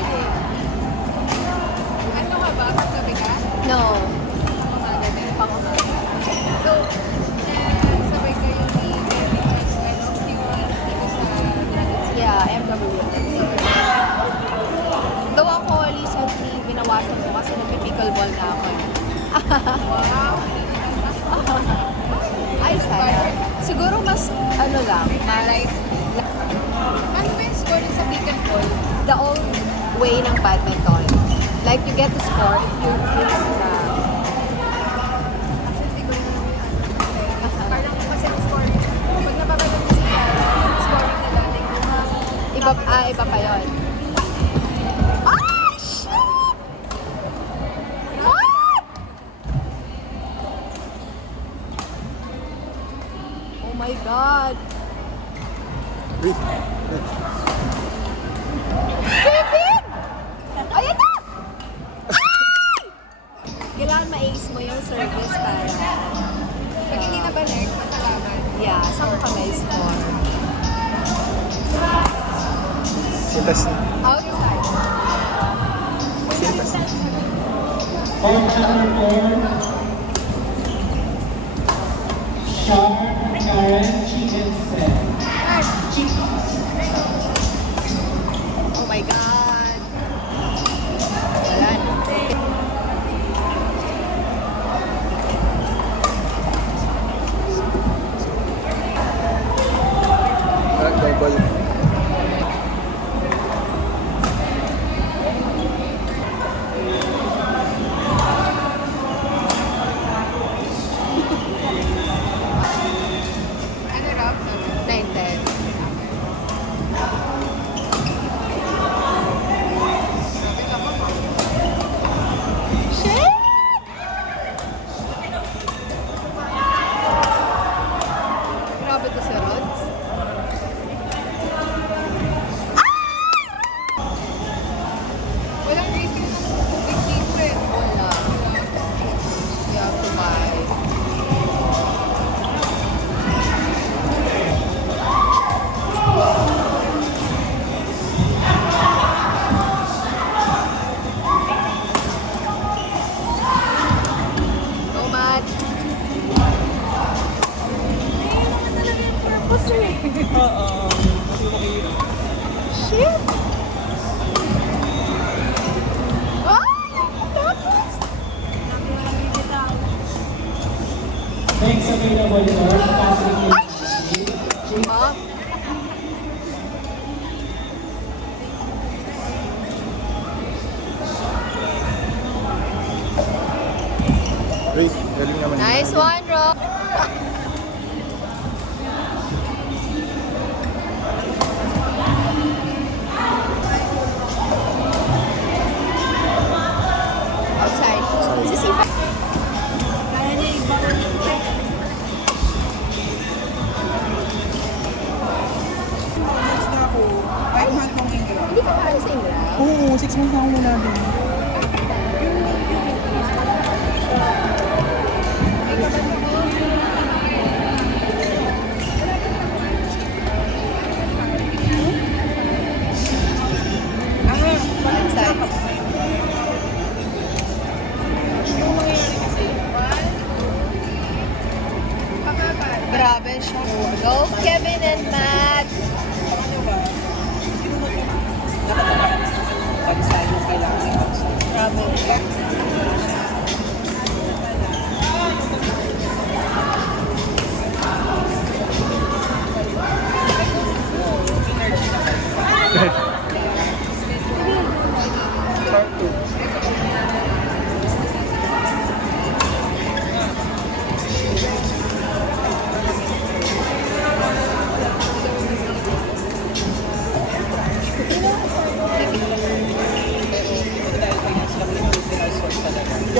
day. Ano ka ba? Pagsabi ka? No. Pamamaga din. Pang-umaga. So, sabay kayo ni because he was dito sa Dragon City. Yeah, MWS. Though ako recently, binawasan ko kasi nagpipickleball na ako. Wow! Ay, sana. Siguro mas, ano lang, mas Ano ba yung score sa pickleball? the old way ng badminton. Like, you get to score if you hit the... Actually, hindi ko rin alam yung ano. Parang kasi ang score, pag napapagod mo sila, yung scoring nila, like, Iba pa yun. Ah, shit! What? Oh my God. Wait. Kevin! Ayan na! Ay! Kailangan ma-ace mo yung service para... pag hindi na balik, matalaman. Yeah, saan ka may score? Sintas. Outside. Sintas. Char Karen Chicken Set. Oh my God. Wala na. Double. Ano raw? 9-10. Shit! Grabe to si Rods. Walang racing ng 15 eh. Wala. You have to buy. So much. Oo. Mas makikita. Shit! Ay! Tapos! Next available for passing Ay! Ha? Wait, galing naman. Nice one, Ro! Outside. Sisipa. Next na ako. 5 months ng Ingram. Hindi ka para sa Ingram. Oo, 6 months na ako muna din.